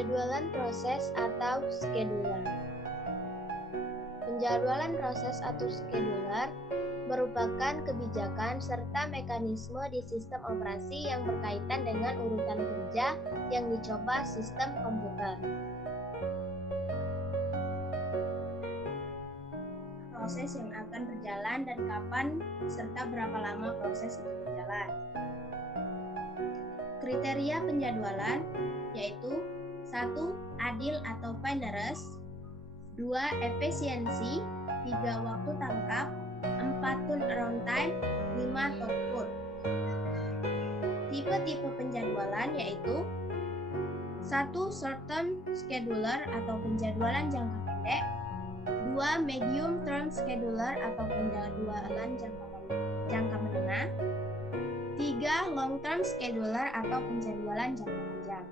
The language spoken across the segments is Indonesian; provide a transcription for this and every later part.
Penjadwalan proses atau scheduler. Penjadwalan proses atau scheduler merupakan kebijakan serta mekanisme di sistem operasi yang berkaitan dengan urutan kerja yang dicoba sistem komputer. Proses yang akan berjalan dan kapan serta berapa lama proses itu berjalan. Kriteria penjadwalan yaitu 1. Adil atau fairness, 2. Efisiensi, 3. Waktu tangkap, 4. Turnaround time, 5. throughput. Tipe-tipe penjadwalan yaitu 1. Short term scheduler atau penjadwalan jangka pendek, 2. Medium term scheduler atau penjadwalan jangka menengah, 3. Long term scheduler atau penjadwalan jangka panjang.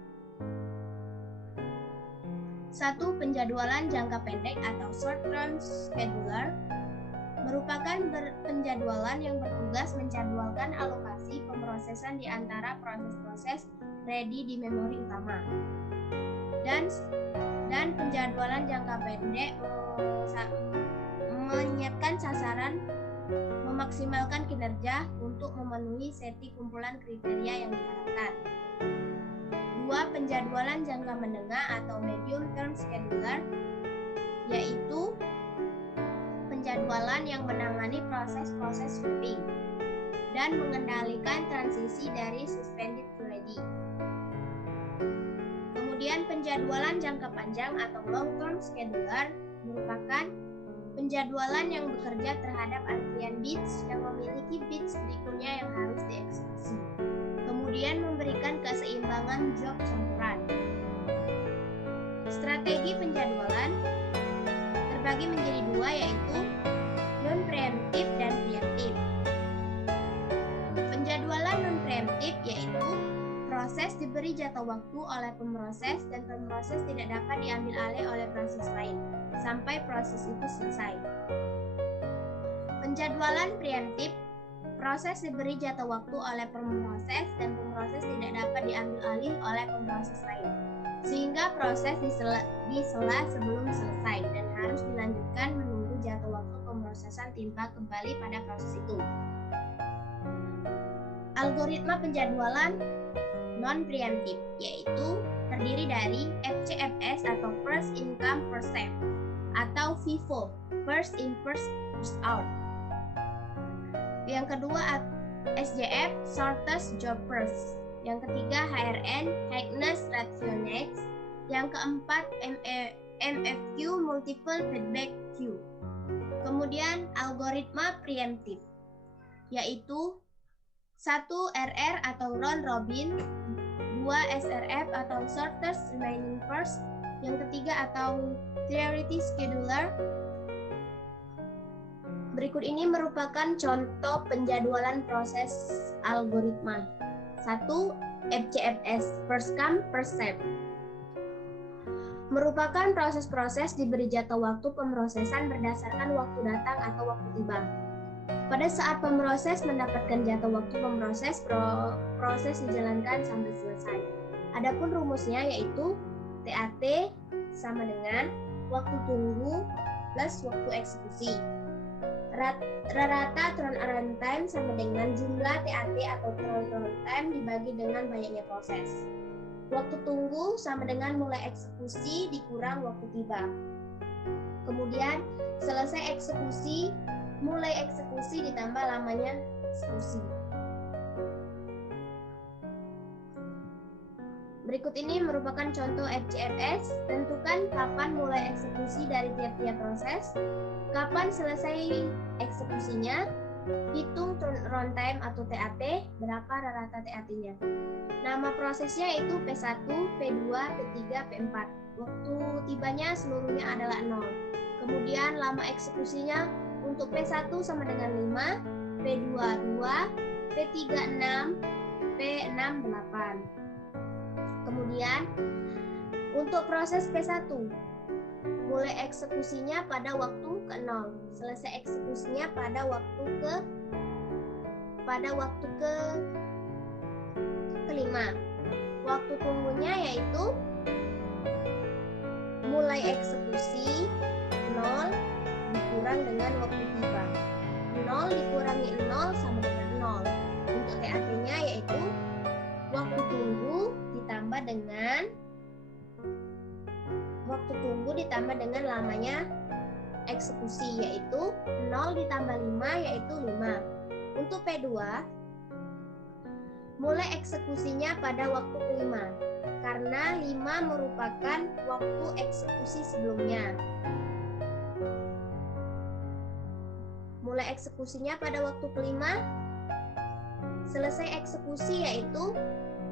1. Penjadwalan jangka pendek atau short term scheduler merupakan penjadwalan yang bertugas menjadwalkan alokasi pemrosesan di antara proses-proses ready di memori utama. Dan penjadwalan jangka pendek menyiapkan sasaran memaksimalkan kinerja untuk memenuhi seti kumpulan kriteria yang diharapkan. 2. Penjadwalan jangka menengah atau medium term scheduler yaitu penjadwalan yang menangani proses-proses sweeping dan mengendalikan transisi dari suspended to ready. Kemudian penjadwalan jangka panjang atau long term scheduler merupakan penjadwalan yang bekerja terhadap antrian bits yang memiliki bits berikutnya yang harus dieksekusi. Kemudian memberikan keseimbangan job campuran. Strategi penjadwalan terbagi menjadi dua yaitu non-preemptif dan preemptif. Penjadwalan non-preemptif yaitu proses diberi jatah waktu oleh pemroses dan pemroses tidak dapat diambil alih oleh proses lain sampai proses itu selesai. Penjadwalan preemptif, proses diberi jatah waktu oleh pemroses dan pemroses tidak dapat diambil alih oleh pemroses lain sehingga proses disela sebelum selesai dan harus dilanjutkan menunggu jatah waktu pemrosesan tiba kembali pada proses itu. Algoritma penjadwalan non-preemptif yaitu terdiri dari FCFS atau First In Come First Serve atau FIFO, First In First Out. Yang kedua SJF, Shortest Job First. Yang ketiga HRN, Highest Ratio Next. Yang keempat MFQ, Multiple Feedback Queue. Kemudian algoritma preemptif yaitu 1. RR atau round robin, 2. SRF atau shortest remaining first, yang ketiga atau priority scheduler. Berikut ini merupakan contoh penjadwalan proses algoritma. 1. FCFS, first come first serve. Merupakan proses-proses diberi jatah waktu pemrosesan berdasarkan waktu datang atau waktu tiba. Pada saat pemroses mendapatkan jatah waktu pemroses, proses dijalankan sampai selesai. Adapun rumusnya yaitu TAT sama dengan waktu tunggu plus waktu eksekusi. Rata turnaround time sama dengan jumlah TAT atau turnaround time dibagi dengan banyaknya proses. Waktu tunggu sama dengan mulai eksekusi dikurang waktu tiba. Kemudian selesai eksekusi, mulai eksekusi ditambah lamanya eksekusi. Berikut ini merupakan contoh FCFS. Tentukan kapan mulai eksekusi dari tiap-tiap proses, kapan selesai eksekusinya, hitung turnaround time atau TAT, berapa rata TAT-nya. Nama prosesnya itu P1, P2, P3, P4. Waktu tibanya seluruhnya adalah 0. Kemudian lama eksekusinya untuk P1 sama dengan 5, P2 2, P3 6, P6 8. Kemudian untuk proses P1 mulai eksekusinya pada waktu ke-0, selesai eksekusinya pada waktu ke-5. Waktu tunggunya yaitu mulai eksekusi 0 dikurang dengan waktu tiba. 0 dikurangi 0 sama dengan 0. Untuk TAT-nya yaitu waktu tunggu ditambah dengan lamanya eksekusi, yaitu 0 ditambah 5 yaitu 5. Untuk P2, mulai eksekusinya pada waktu kelima, karena 5 merupakan waktu eksekusi sebelumnya. Mulai eksekusinya pada waktu kelima, selesai eksekusi yaitu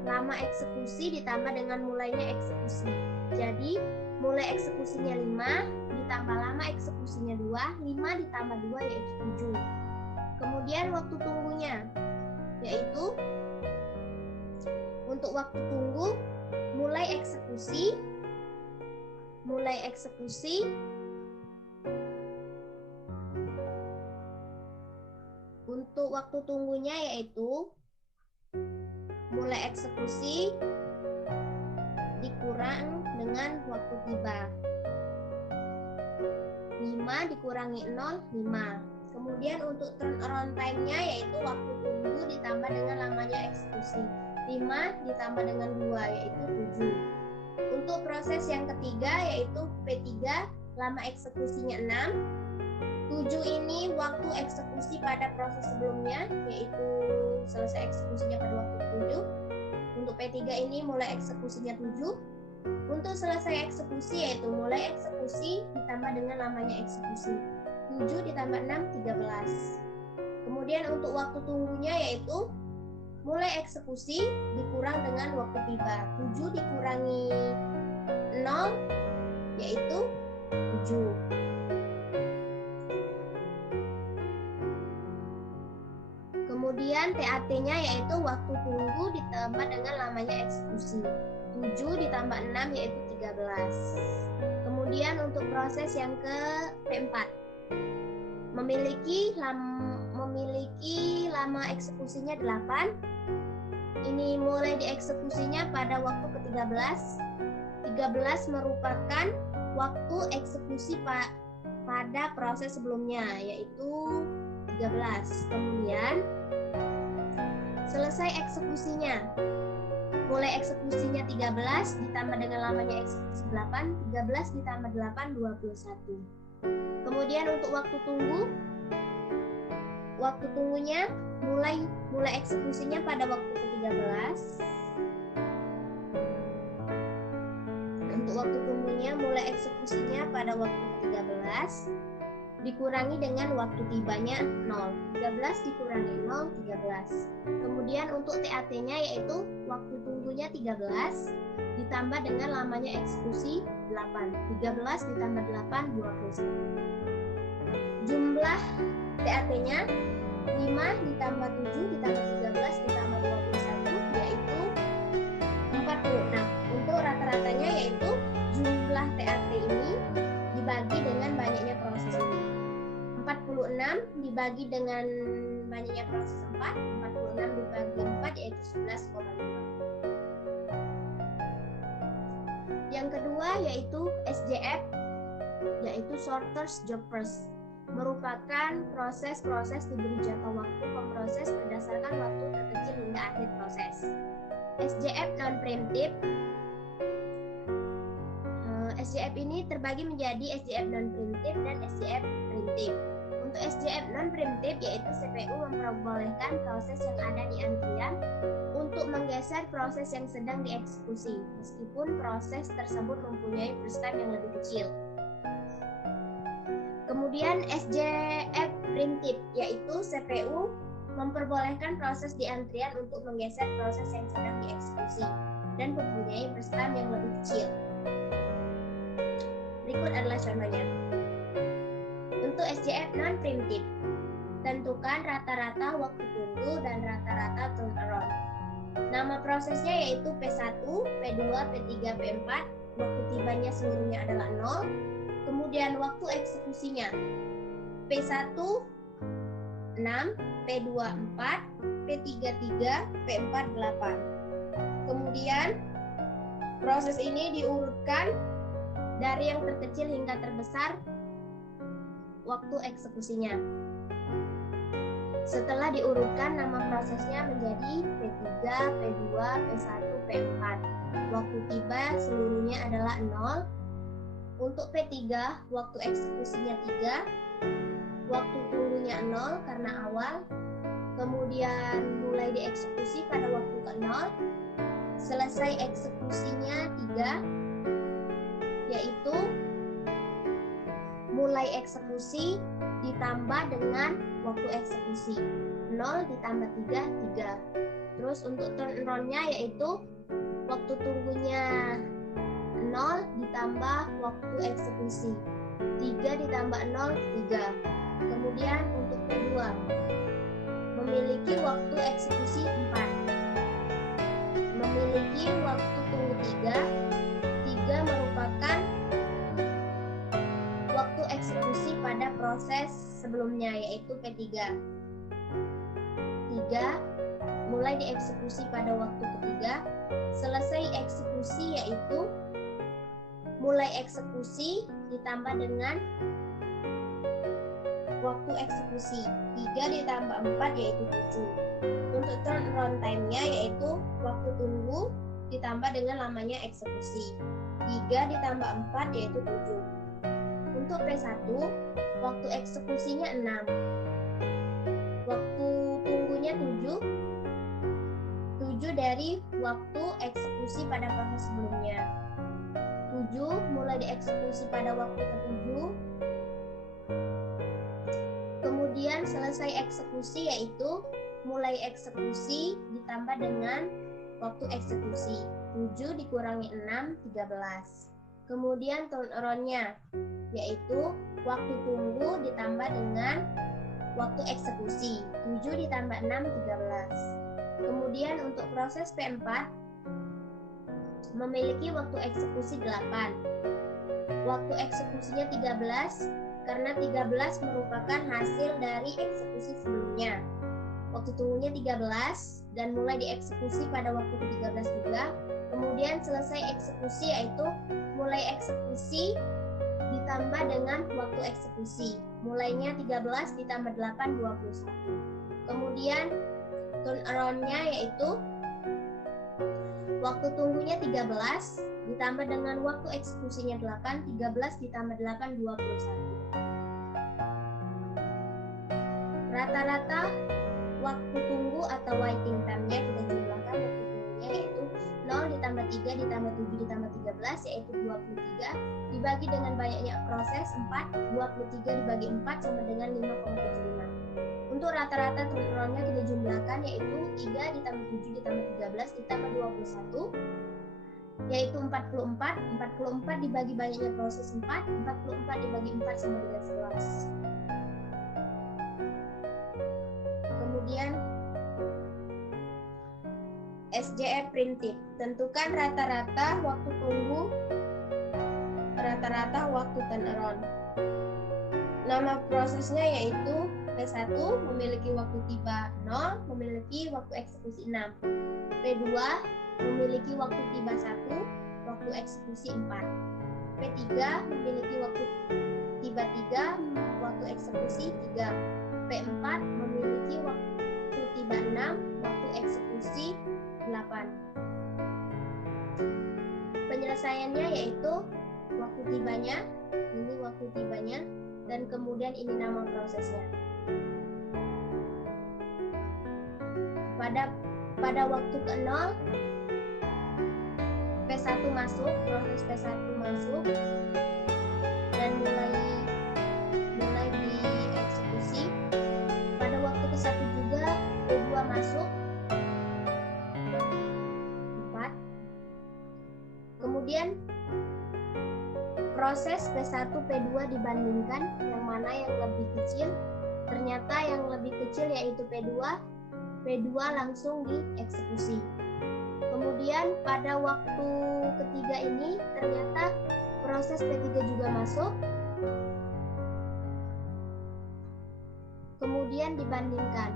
lama eksekusi ditambah dengan mulainya eksekusi. Jadi mulai eksekusinya 5 ditambah lama eksekusinya 2, 5 ditambah 2 yaitu 7. Kemudian waktu tunggunya yaitu untuk waktu tunggu mulai eksekusi untuk waktu tunggunya yaitu mulai eksekusi dikurang dengan waktu tiba. 5 dikurangi 0, 5. Kemudian untuk turnaround time-nya yaitu waktu tunggu ditambah dengan lamanya eksekusi. 5 ditambah dengan 2 yaitu 7. Untuk proses yang ketiga yaitu P3, lama eksekusinya 6. 7 ini waktu eksekusi pada proses sebelumnya, yaitu selesai eksekusinya pada waktu 7. Untuk P3 ini mulai eksekusinya 7. Untuk selesai eksekusi yaitu mulai eksekusi ditambah dengan lamanya eksekusi. 7 ditambah 6, 13. Kemudian untuk waktu tunggunya yaitu mulai eksekusi dikurang dengan waktu tiba. 7 dikurangi 0 yaitu 7. Kemudian TAT-nya yaitu waktu tunggu ditambah dengan lamanya eksekusi. 7 ditambah 6 yaitu 13. Kemudian untuk proses yang ke P4, memiliki lama eksekusinya 8. Ini mulai dieksekusinya pada waktu ke-13. 13 merupakan waktu eksekusi pada proses sebelumnya yaitu 13. Kemudian selesai eksekusinya, mulai eksekusinya 13 ditambah dengan lamanya eksekusi 8, 13 ditambah 8, 21. Kemudian untuk waktu tunggunya mulai eksekusinya pada waktu ke-13. Untuk waktu tunggunya mulai eksekusinya pada waktu ke-13 dikurangi dengan waktu tibanya 0. 13 dikurangi 0, 13. Kemudian untuk TAT-nya yaitu waktu tunggunya 13 ditambah dengan lamanya eksekusi 8. 13 ditambah 8, 21. Jumlah TAT-nya 5 ditambah 7 ditambah 13 ditambah 21 yaitu 40. Nah, untuk rata-ratanya yaitu jumlah TAT ini dibagi dengan banyaknya proses ini. 46 dibagi dengan banyaknya proses 4, 46 dibagi 4 yaitu 11,5. Yang kedua yaitu SJF, yaitu Shortest Job First, merupakan proses-proses diberi jangka waktu pemproses berdasarkan waktu terkecil hingga akhir proses. SJF non-preemptive, SJF ini terbagi menjadi SJF non-preemptive dan SJF preemptive. Untuk SJF non-preemptive yaitu CPU memperbolehkan proses yang ada di antrian untuk menggeser proses yang sedang dieksekusi, meskipun proses tersebut mempunyai burst time yang lebih kecil. Kemudian SJF preemptive yaitu CPU memperbolehkan proses di antrian untuk menggeser proses yang sedang dieksekusi dan mempunyai burst time yang lebih kecil. Berikut adalah contohnya. Untuk SJF non-preemptive, tentukan rata-rata waktu tunggu dan rata-rata turnaround. Nama prosesnya yaitu P1, P2, P3, P4. Waktu tibanya seluruhnya adalah 0. Kemudian waktu eksekusinya P1 6, P2 4, P3 3, P4 8. Kemudian proses ini diurutkan dari yang terkecil hingga terbesar waktu eksekusinya. Setelah diurutkan, nama prosesnya menjadi P3, P2, P1, P4. Waktu tiba seluruhnya adalah 0. Untuk P3, waktu eksekusinya 3, waktu tunggunya 0 karena awal, kemudian mulai dieksekusi pada waktu ke-0, selesai eksekusinya 3, yaitu mulai eksekusi ditambah dengan waktu eksekusi 0 ditambah 3, 3. Terus untuk turn around-nya yaitu waktu tunggunya 0 ditambah waktu eksekusi 3 ditambah 0, 3. Kemudian untuk P2 memiliki waktu eksekusi 4, memiliki waktu tunggu 3. 3 merupakan waktu eksekusi pada proses sebelumnya yaitu P3. 3 mulai dieksekusi pada waktu ketiga, selesai eksekusi yaitu mulai eksekusi ditambah dengan waktu eksekusi 3 ditambah 4 yaitu 7. Untuk turnaround time-nya yaitu waktu tunggu ditambah dengan lamanya eksekusi 3 ditambah 4 yaitu 7. Untuk P1 waktu eksekusinya 6, waktu tunggunya 7 dari waktu eksekusi pada proses sebelumnya. 7 mulai dieksekusi pada waktu ke-7, kemudian selesai eksekusi yaitu mulai eksekusi ditambah dengan waktu eksekusi 7 dikurangi 6, 13. Kemudian turn around-nya yaitu waktu tunggu ditambah dengan waktu eksekusi 7 ditambah 6, 13. Kemudian untuk proses P4 memiliki waktu eksekusi 8, waktu eksekusinya 13 karena 13 merupakan hasil dari eksekusi sebelumnya. Waktu tunggunya 13 dan mulai dieksekusi pada waktu ke-13 juga. Kemudian selesai eksekusi yaitu mulai eksekusi ditambah dengan waktu eksekusi. Mulainya 13 ditambah 8, 21. Kemudian turn around-nya yaitu waktu tunggunya 13 ditambah dengan waktu eksekusinya 8, 13 ditambah 8, 21. Rata-rata waktu tunggu atau waiting time-nya kita jumlahkan. Waktu tunggunya yaitu 0 ditambah 3 ditambah 7 ditambah 13 yaitu 23 dibagi dengan banyaknya proses 4, 23 dibagi 4 sama dengan 5,75. Untuk rata-rata turnaround-nya kita jumlahkan yaitu 3 ditambah 7 ditambah 13 ditambah 21 yaitu 44. 44 dibagi banyaknya proses 4, 44 dibagi 4 sama dengan 11. Kemudian SJF printip, tentukan rata-rata waktu tunggu, rata-rata waktu turnaround. Nama prosesnya yaitu P1 memiliki waktu tiba 0, memiliki waktu eksekusi 6. P2 memiliki waktu tiba 1, waktu eksekusi 4. P3 memiliki waktu tiba 3, waktu eksekusi 3. P4 memiliki waktu tiba 6, waktu eksekusi 8. Penyelesaiannya yaitu waktu tibanya, ini waktu tibanya, dan kemudian ini nama prosesnya. Pada waktu ke-0 P1 masuk, proses P1 masuk dan mulai dieksekusi. Pada waktu ke-1 juga P2 masuk 4. Kemudian proses P1 P2 dibandingkan yang mana yang lebih kecil. Ternyata yang lebih kecil yaitu P2 langsung dieksekusi. Kemudian pada waktu ketiga ini ternyata proses P3 juga masuk. Kemudian dibandingkan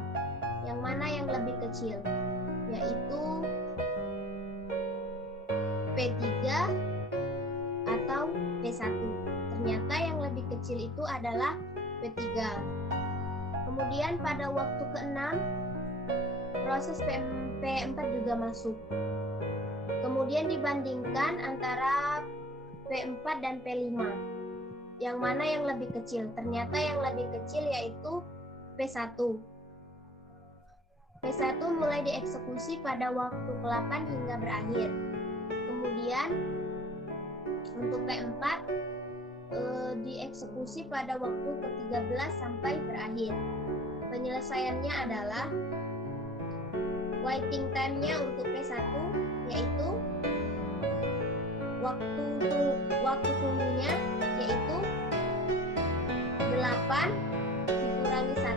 yang mana yang lebih kecil, yaitu P3 atau P1. Ternyata yang lebih kecil itu adalah P3. Kemudian pada waktu ke-6 proses P4 juga masuk. Kemudian dibandingkan antara P4 dan P5. Yang mana yang lebih kecil? Ternyata yang lebih kecil yaitu P1. P1 mulai dieksekusi pada waktu ke-8 hingga berakhir. Kemudian untuk P4 dieksekusi pada waktu ke-13 sampai berakhir. Penyelesaiannya adalah waiting time-nya untuk P1 yaitu waktu tunggunya yaitu 8 dikurangi 1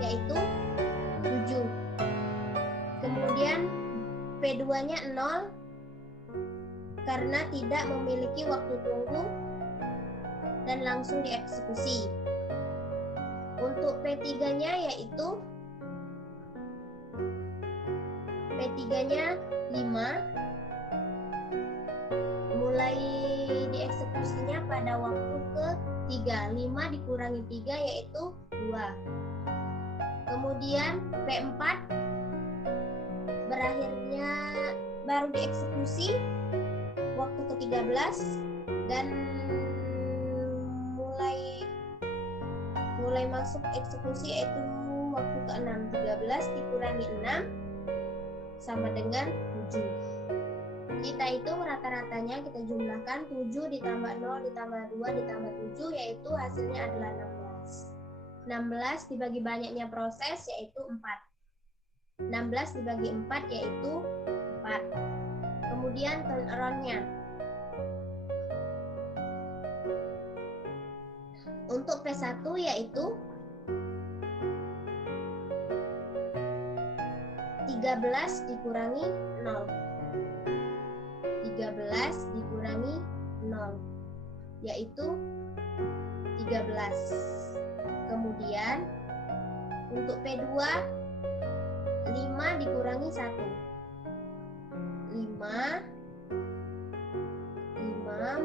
yaitu 7. Kemudian P2-nya 0 karena tidak memiliki waktu tunggu dan langsung dieksekusi. Untuk P3-nya yaitu P3-nya 5, mulai dieksekusinya pada waktu ke-3. 5 dikurangi 3 yaitu 2. Kemudian P4 berakhirnya baru dieksekusi waktu ke-13 dan mulai masuk eksekusi yaitu waktu ke-6. 13 dikurangi 6 sama dengan 7. Kita hitung rata-ratanya, kita jumlahkan 7 ditambah 0 ditambah 2 ditambah 7 yaitu hasilnya adalah 16. 16 dibagi banyaknya proses yaitu 4. 16 dibagi 4 yaitu 4. Kemudian turnaround-nya. Untuk P1 yaitu 13 dikurangi 0. 13 dikurangi 0 yaitu 13. Kemudian untuk P2 5 dikurangi 1. 5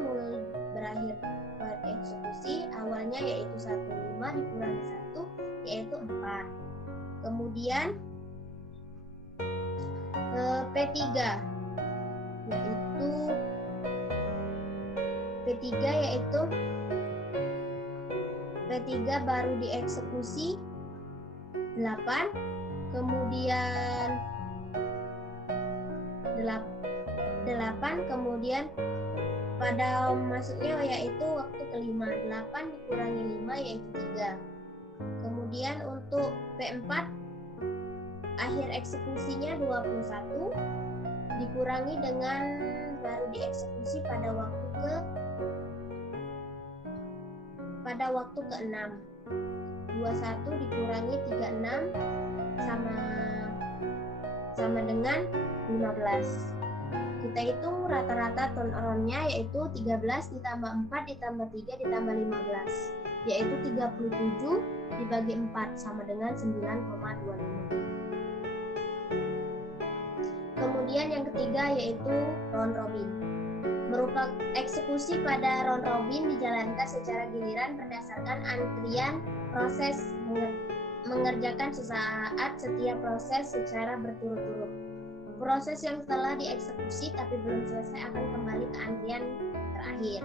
mulai berakhir pada eksekusi awalnya yaitu 1. 5 dikurangi 1 yaitu 4. Kemudian P3 yaitu P3 baru dieksekusi 8, kemudian 8 kemudian pada masuknya yaitu waktu ke-5. 8 dikurangi 5 yaitu 3. Kemudian untuk P4 akhir eksekusinya 21 dikurangi dengan baru dieksekusi pada waktu ke-6. 21 dikurangi 36 sama dengan 15. Kita hitung rata-rata turnaround-nya yaitu 13 ditambah 4 ditambah 3 ditambah 15 yaitu 37 dibagi 4 sama dengan 9,25. Kemudian yang ketiga yaitu round robin. Merupakan eksekusi pada round robin dijalankan secara giliran berdasarkan antrian proses mengerjakan sesaat setiap proses secara berturut-turut. Proses yang telah dieksekusi tapi belum selesai akan kembali ke antrian terakhir.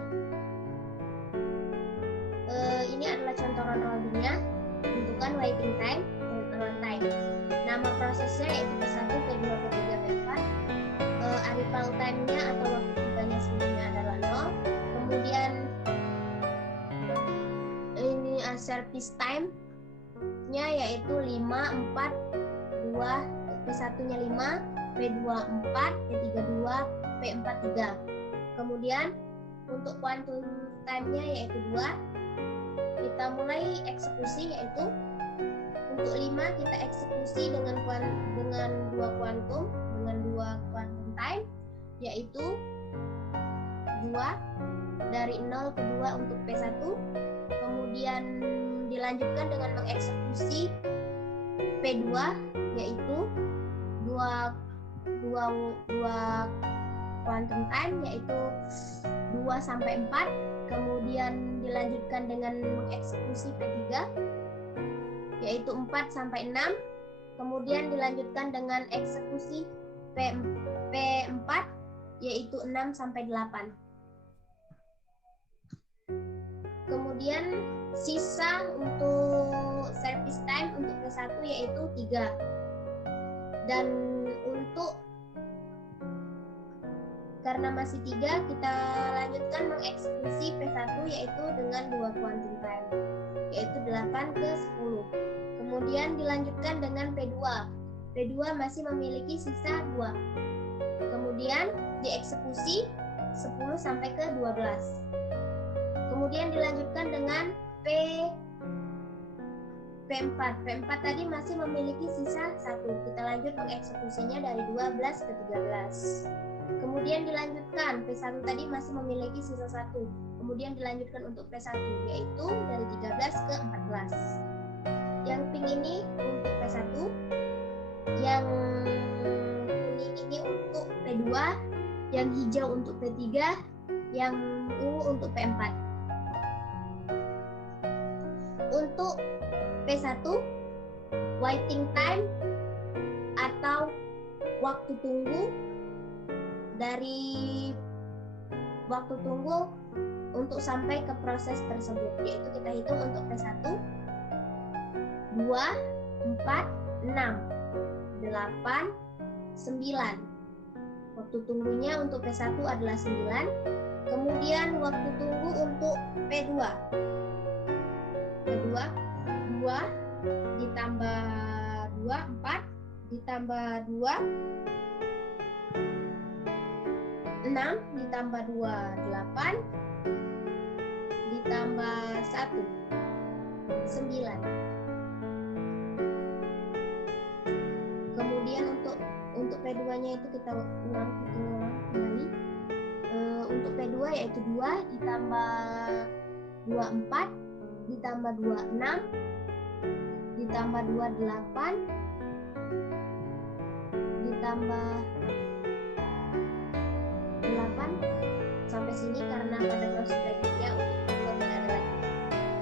Ini adalah contoh round robinnya. Tentukan waiting time dan runtime. Nama prosesnya yaitu P1, P2, P3, P4. Arrival time-nya atau waktu tibanya sebelumnya adalah 0. Kemudian ini service time-nya yaitu 5, 4, 2, P1-nya 5, P2 4, P3 2, P4 3. Kemudian untuk quantum time-nya yaitu 2. Kita mulai eksekusi yaitu untuk 5 kita eksekusi dengan 2 quantum time yaitu 2 dari 0 ke 2 untuk P1. Kemudian dilanjutkan dengan mengeksekusi P2 yaitu 2 quantum time yaitu 2 sampai 4, kemudian dilanjutkan dengan mengeksekusi P3 yaitu 4 sampai 6, kemudian dilanjutkan dengan eksekusi P4 yaitu 6 sampai 8. Kemudian sisa untuk service time untuk P1 yaitu 3. Dan untuk karena masih 3, kita lanjutkan mengeksekusi P1 yaitu dengan 2 quantum time yaitu 8 ke 10. Kemudian dilanjutkan dengan P2. P2 masih memiliki sisa 2. Kemudian dieksekusi 10 sampai ke 12. Kemudian dilanjutkan dengan P4. P4 tadi masih memiliki sisa 1. Kita lanjut mengeksekusinya dari 12 ke 13. Kemudian dilanjutkan P1 tadi masih memiliki sisa 1. Kemudian dilanjutkan untuk P1 yaitu dari 13 ke 14. Yang pink ini untuk P1, yang kuning ini untuk P2, yang hijau untuk P3, yang ungu untuk P4. Untuk P1, waiting time atau waktu tunggu dari waktu tunggu untuk sampai ke proses tersebut, yaitu kita hitung untuk P1 2, 4, 6, 8, 9. Waktu tunggunya untuk P1 adalah 9. Kemudian waktu tunggu untuk P2 2 ditambah 2, 4 ditambah 2, 6 ditambah 2, 8 ditambah 1, 9. Kemudian untuk P2-nya itu kita ulang kembali. Untuk P2 yaitu 2 ditambah 2, 4 ditambah 2, 6 ditambah 2, 8 ditambah 8 sampai sini karena pada proses berikutnya untuk P2 tidak ada lagi.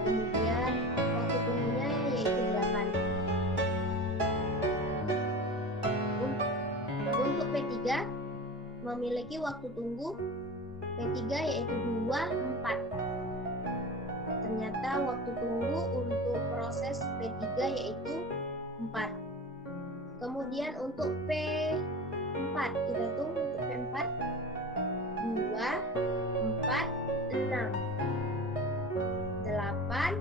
Kemudian waktu tunggunya yaitu 8. Untuk P3 memiliki waktu tunggu P3 yaitu 2, 4. Ternyata waktu tunggu untuk proses P3 yaitu 4. Kemudian untuk P4 kita hitung untuk P4 2, 4, 6, 8,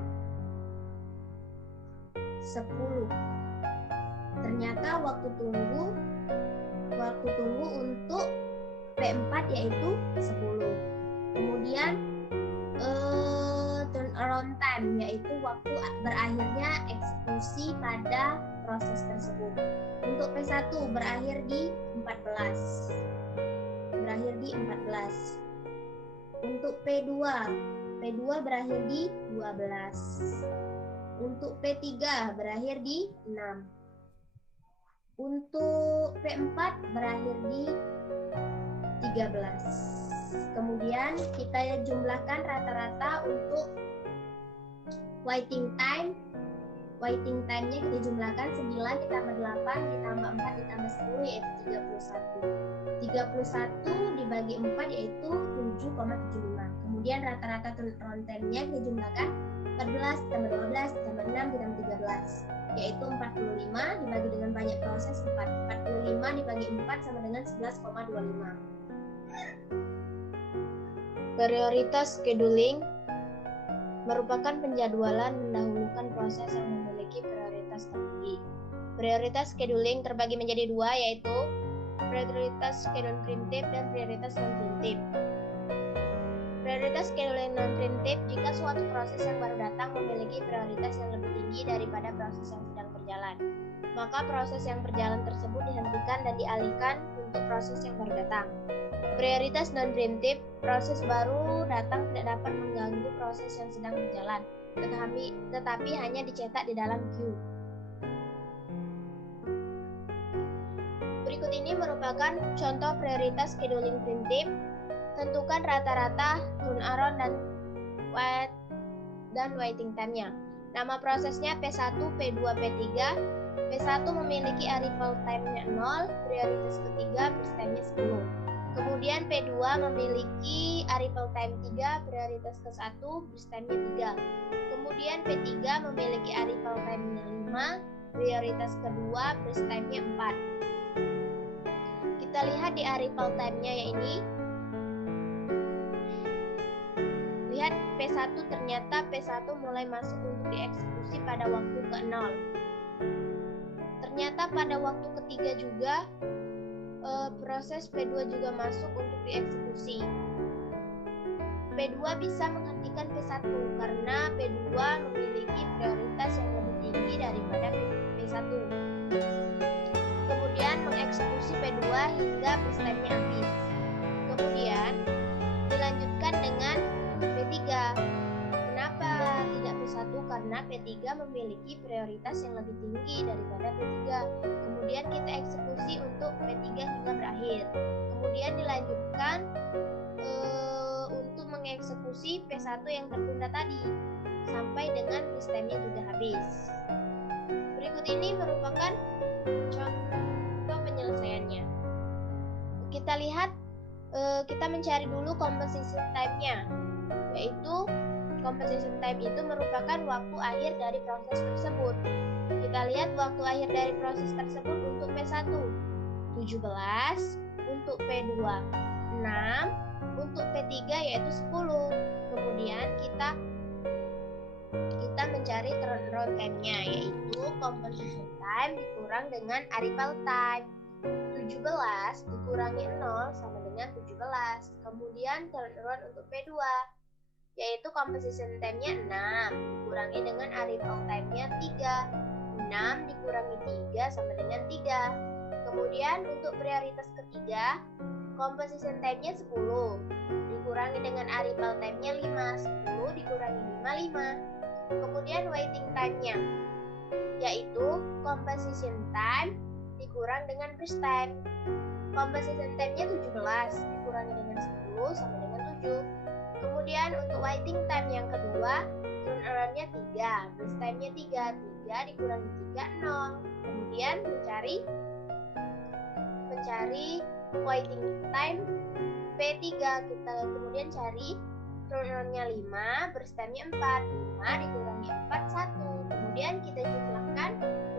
10. Ternyata waktu tunggu untuk P4 yaitu 10. Kemudian turnaround time yaitu waktu berakhirnya eksekusi pada proses tersebut. Untuk P1 berakhir di 14. Untuk P2 berakhir di 12. Untuk P3 berakhir di 6. Untuk P4 berakhir di 13. Kemudian kita jumlahkan rata-rata untuk waiting time. Waiting time-nya kita jumlahkan 9 ditambah 8 ditambah 4 ditambah 10 yaitu 31. 31 dibagi 4 yaitu 7,75. Kemudian rata-rata turnaround time-nya kita jumlahkan 14 ditambah 12 ditambah 6 ditambah 13 yaitu 45 dibagi dengan banyak proses 4. 45 dibagi 4 sama dengan 11,25. Prioritas scheduling merupakan penjadwalan mendahulukan proses yang memiliki prioritas tertinggi. Prioritas scheduling terbagi menjadi 2 yaitu prioritas schedule preemptive dan prioritas non-preemptive. Prioritas scheduling non-preemptive jika suatu proses yang baru datang memiliki prioritas yang lebih tinggi daripada proses yang sedang berjalan, maka proses yang berjalan tersebut dihentikan dan dialihkan untuk proses yang baru datang. Prioritas non-preemptive, proses baru datang tidak dapat mengganggu proses yang sedang berjalan, tetapi hanya dicetak di dalam queue. Berikut ini merupakan contoh prioritas scheduling prinsip. Tentukan rata-rata turnaround dan waiting time-nya. Nama prosesnya P1, P2, P3. P1 memiliki arrival time-nya 0, prioritas ketiga, burst time-nya 10. Kemudian P2 memiliki arrival time 3, prioritas ke-1, burst time-nya 3. Kemudian P3 memiliki arrival time-nya 5, prioritas kedua, burst time-nya 4. Kita lihat di arrival time-nya ya ini. Lihat P1 ternyata P1 mulai masuk untuk dieksekusi pada waktu ke-0. Ternyata pada waktu ketiga juga proses P2 juga masuk untuk dieksekusi. P2 bisa menghentikan P1 karena P2 memiliki prioritas yang lebih tinggi daripada P1. Kemudian mengeksekusi P2 hingga burst time-nya habis. Kemudian dilanjutkan dengan P3. Kenapa tidak P1? Karena P3 memiliki prioritas yang lebih tinggi daripada P3. Kemudian kita eksekusi untuk P3 hingga berakhir. Kemudian dilanjutkan untuk mengeksekusi P1 yang tertunda tadi sampai dengan burst time-nya juga habis. Berikut ini merupakan contoh penyelesaiannya. Kita lihat, kita mencari dulu composition time-nya, yaitu composition time itu merupakan waktu akhir dari proses tersebut. Kita lihat waktu akhir dari proses tersebut untuk P1 17, untuk P2 6, untuk P3 yaitu 10. Kemudian kita mencari turnaround time-nya, yaitu composition time dikurang dengan arrival time. 17 dikurangi 0 sama dengan 17. Kemudian turnaround untuk P2 yaitu composition time-nya 6 dikurangi dengan arrival time-nya 3. 6 dikurangi 3 sama dengan 3. Kemudian untuk prioritas ketiga, composition time-nya 10 dikurangi dengan arrival time-nya 5. 10 dikurangi 5, 5. Kemudian waiting time-nya yaitu composition time dikurang dengan burst time. Composition time-nya 17 dikurangi dengan 10 sama dengan 7. Kemudian untuk waiting time yang kedua, turnaround-nya 3, burst time-nya 3. 3 dikurangi 3, 0. Kemudian mencari waiting time P3. Kita kemudian cari turnaround-nya 5, burst time-nya 4. 5 dikurangi 4, 1. Kemudian kita jumlahkan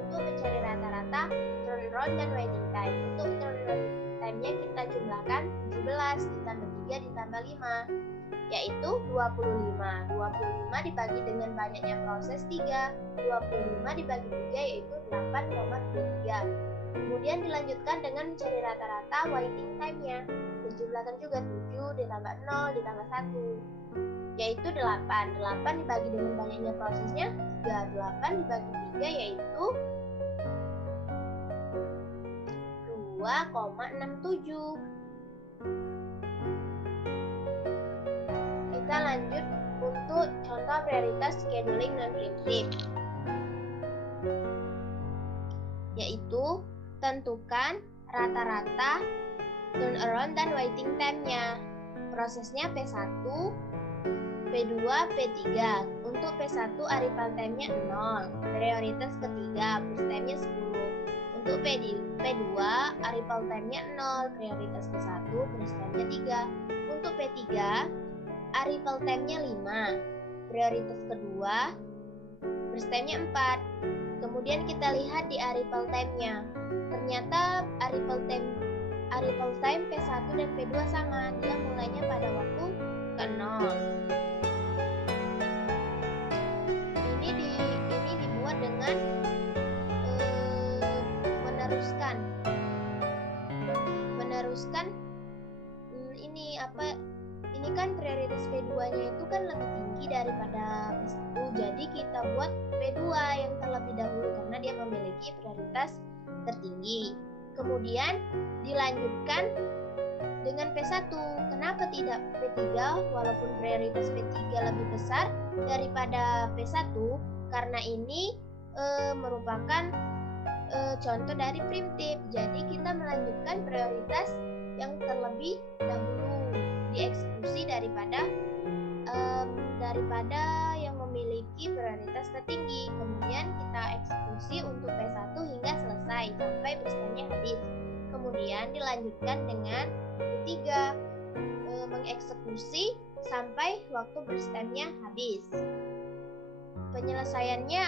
untuk mencari rata-rata turnaround dan waiting time. Untuk turnaround time-nya kita jumlahkan 17 ditambah 3 ditambah 5, yaitu 25. 25 dibagi dengan banyaknya proses 3. 25 dibagi 3 yaitu 8,3. Kemudian dilanjutkan dengan mencari rata-rata waiting time-nya. Dijumlahkan juga 7 ditambah 0 ditambah 1, yaitu 8. 8 dibagi dengan banyaknya prosesnya 3. 8 dibagi 3 yaitu 2,67. Kita lanjut untuk contoh prioritas scheduling non-preemptive, yaitu tentukan rata-rata turnaround dan waiting time-nya. Prosesnya P1, P2, P3. Untuk P1 arrival time-nya 0, prioritas ketiga, burst time-nya 10. Untuk P2 arrival time-nya 0, prioritas ke-1, burst time-nya 3. Untuk P3 arrival time-nya 5, prioritas kedua, burst time-nya 4. Kemudian kita lihat di arrival time-nya. Ternyata arrival time P1 dan P2 sama, dia mulainya pada waktu ke-0. Ini dibuat dengan meneruskan ini kan prioritas P2-nya itu kan lebih tinggi daripada P1, jadi kita buat P2 yang terlebih dahulu karena dia memiliki prioritas tertinggi. Kemudian dilanjutkan dengan P1. Kenapa tidak P3 walaupun prioritas P3 lebih besar daripada P1? Karena ini merupakan contoh dari primitif. Jadi kita melanjutkan prioritas yang terlebih dahulu dieksekusi daripada yang memiliki prioritas tertinggi. Kemudian kita eksekusi untuk P1 hingga selesai sampai berstemnya habis. Kemudian dilanjutkan dengan ketiga, mengeksekusi sampai waktu berstemnya habis. Penyelesaiannya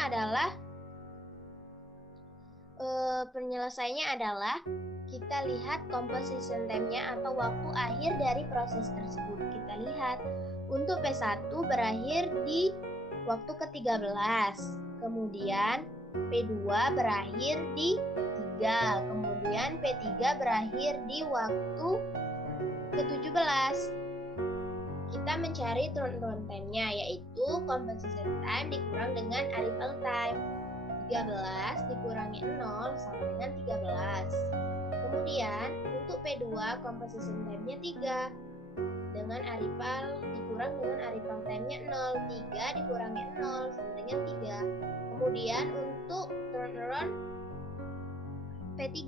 adalah kita lihat composition time-nya atau waktu akhir dari proses tersebut. Kita lihat untuk P1 berakhir di waktu ke-13, kemudian P2 berakhir di 3, kemudian P3 berakhir di waktu ke-17. Kita mencari turnaround time-nya, yaitu composition time dikurang dengan arrival time. 13 dikurangi 0 sama dengan 13. Kemudian untuk P2 composition time-nya 3 dengan arrival dikurang dengan arrival time-nya 0. 3 dikurangi 0 sama dengan 3. Kemudian untuk turnaround P3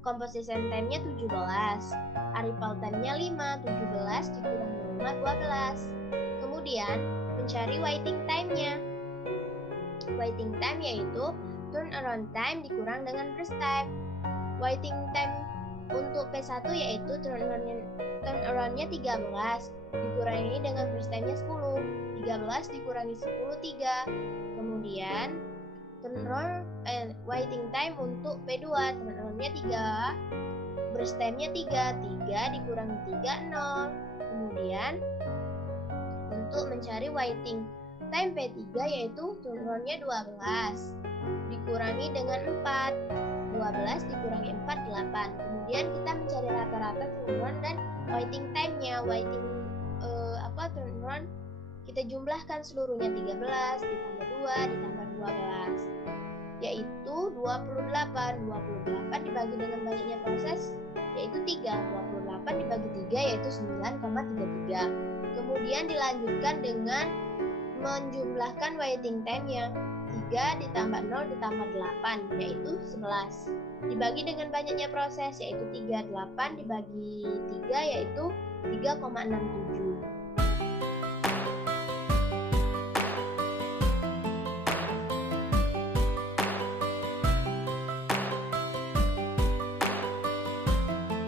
composition time-nya 17, arrival time-nya 5. 17 dikurangi 5, 12. Kemudian mencari waiting time-nya. Waiting time yaitu turnaround time dikurang dengan burst time. Waiting time untuk P1 yaitu turnaround-nya 13 dikurangi dengan burst time-nya 10. 13 dikurangi 10, 3. Kemudian waiting time untuk P2 turnaround-nya 3, burst time-nya 3. 3 dikurangi 3, 0. Kemudian untuk mencari waiting time P3 yaitu turnaround-nya 12 dikurangi dengan 4. 12 dikurangi 4, 8. Kemudian kita mencari rata-rata turnaround dan waiting time-nya. Waiting turnaround kita jumlahkan seluruhnya 13 ditambah 2 ditambah 12 yaitu 28. 28 dibagi dengan banyaknya proses yaitu 3. 28 dibagi 3 yaitu 9,33. Kemudian dilanjutkan dengan menjumlahkan waiting time-nya. 3 ditambah 0 ditambah 8 yaitu 11. Dibagi dengan banyaknya proses yaitu 3. 8 dibagi 3 yaitu 3,67.